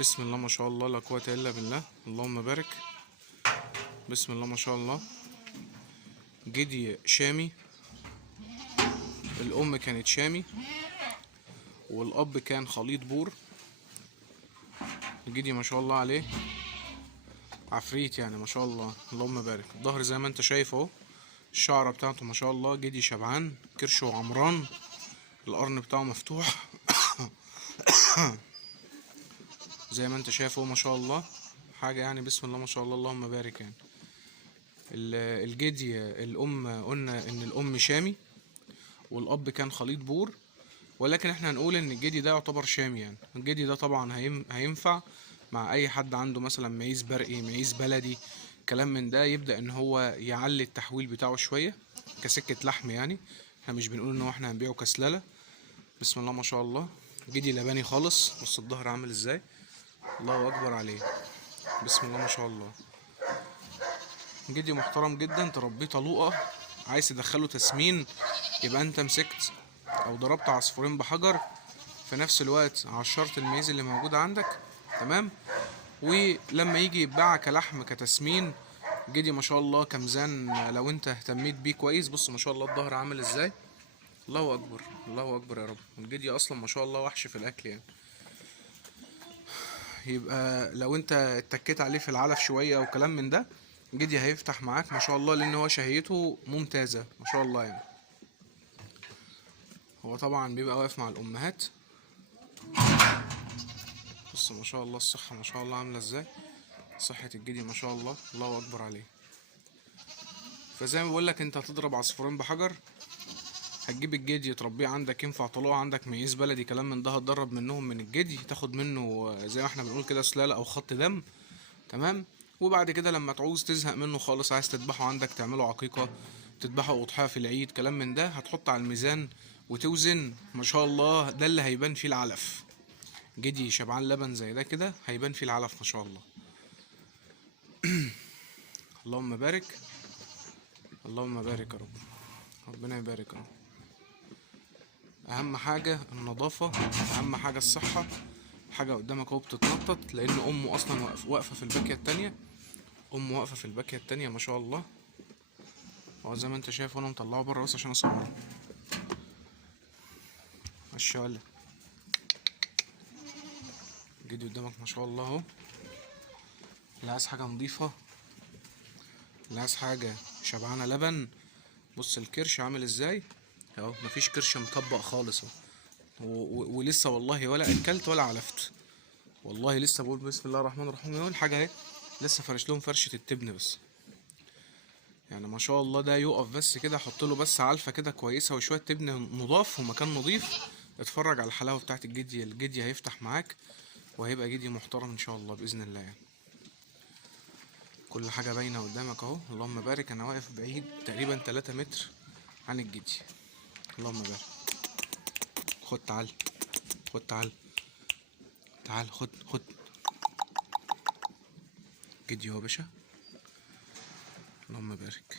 بسم الله ما شاء الله لا قوة الا بالله. اللهم بارك. بسم الله ما شاء الله. جدي شامي، الام كانت شامي والاب كان خليط بور. جدي ما شاء الله عليه عفريت يعني ما شاء الله. اللهم بارك. الظهر زي ما انت شايف اهو، الشعره بتاعته ما شاء الله. جدي شبعان كرشه وعمران، القرن بتاعه مفتوح زي ما انت شايف اهو ما شاء الله. حاجه يعني بسم الله ما شاء الله اللهم بارك يعني. الجدي الام قلنا ان الام شامي والاب كان خليط بور، ولكن احنا هنقول ان الجدي ده يعتبر شامي. يعني الجدي ده طبعا هينفع مع اي حد عنده مثلا معيز برقي، معيز بلدي، كلام من ده. يبدأ ان هو يعلي التحويل بتاعه شوية كسكة لحم. يعني احنا مش بنقول ان هو احنا هنبيعه كسلالة. بسم الله ما شاء الله. جدي لباني خالص. بص الظهر عامل ازاي، الله اكبر عليه. بسم الله ما شاء الله. جدي محترم جدا، تربيه طلوقة، عايز تدخله تسمين يبقى انت مسكت او ضربت عصفورين بحجر. في نفس الوقت عشرت الميز اللي موجود عندك، تمام. ولما يجي يتباع كلحم كتسمين، جدي ما شاء الله كميزان لو انت اهتميت بيه كويس. بص ما شاء الله الظهر عامل ازاي، الله اكبر الله اكبر يا رب. الجدي اصلا ما شاء الله وحش في الاكل يعني. يبقى لو انت اتكيت عليه في العلف شويه او كلام من ده، جدي هيفتح معاك ما شاء الله، لان هو شهيته ممتازه ما شاء الله يعني. هو طبعا بيبقى واقف مع الامهات. بص ما شاء الله الصحه ما شاء الله عامله ازاي، صحه الجدي ما شاء الله الله اكبر عليه. فزي ما بقولك انت هتضرب عصفورين بحجر. هتجيب الجدي تربيه عندك، ينفع طلوع عندك ميز بلدي كلام من ده، هتدرب منهم من الجدي، تاخد منه زي ما احنا بنقول كده سلالة او خط دم، تمام. وبعد كده لما تعوز تزهق منه خالص، عايز تذبحه عندك، تعمله عقيقة، تذبحه اضحية في العيد كلام من ده، هتحط على الميزان وتوزن ما شاء الله. ده اللي هيبان فيه العلف. جدي شبعان لبن زي ده كده هيبان فيه العلف ما شاء الله. اللهم بارك. اللهم بارك يا رب. ربنا يبارك يا رب. اهم حاجة النظافة، اهم حاجة الصحة. حاجة قدامك اهو بتتنطط، لان امه اصلا واقفة في الباكية التانية. امه واقفة في الباكية التانية ما شاء الله. هو زي ما انت شايف وانا مطلعه بره بس عشان اصوره. الشغل جدي قدامك ما شاء الله اهو. اللي عايز حاجة نضيفة، اللي عايز حاجة شبعانة لبن. بص الكرش عامل ازاي اهو، مفيش كرش مطبق خالص اهو. ولسه والله ولا اكلت ولا علفت، والله لسه بقول بسم الله الرحمن الرحيم اهو. الحاجة اهي لسه فرش لهم فرشة التبن بس. يعني ما شاء الله ده يقف بس كده، احط له بس علفة كده كويسة وشوية تبن نضاف ومكان نضيف. اتفرج على الحلاوة بتاعت الجدي. الجدي هيفتح معاك وهيبقى جدي محترم ان شاء الله بإذن الله يعني. كل حاجة باينة قدامك اهو. اللهم بارك. انا واقف بعيد تقريبا 3 متر عن الجدي. اللهم بارك. خد تعال، خد تعال، تعال خد خد. جدي اهو يا باشا. اللهم بارك.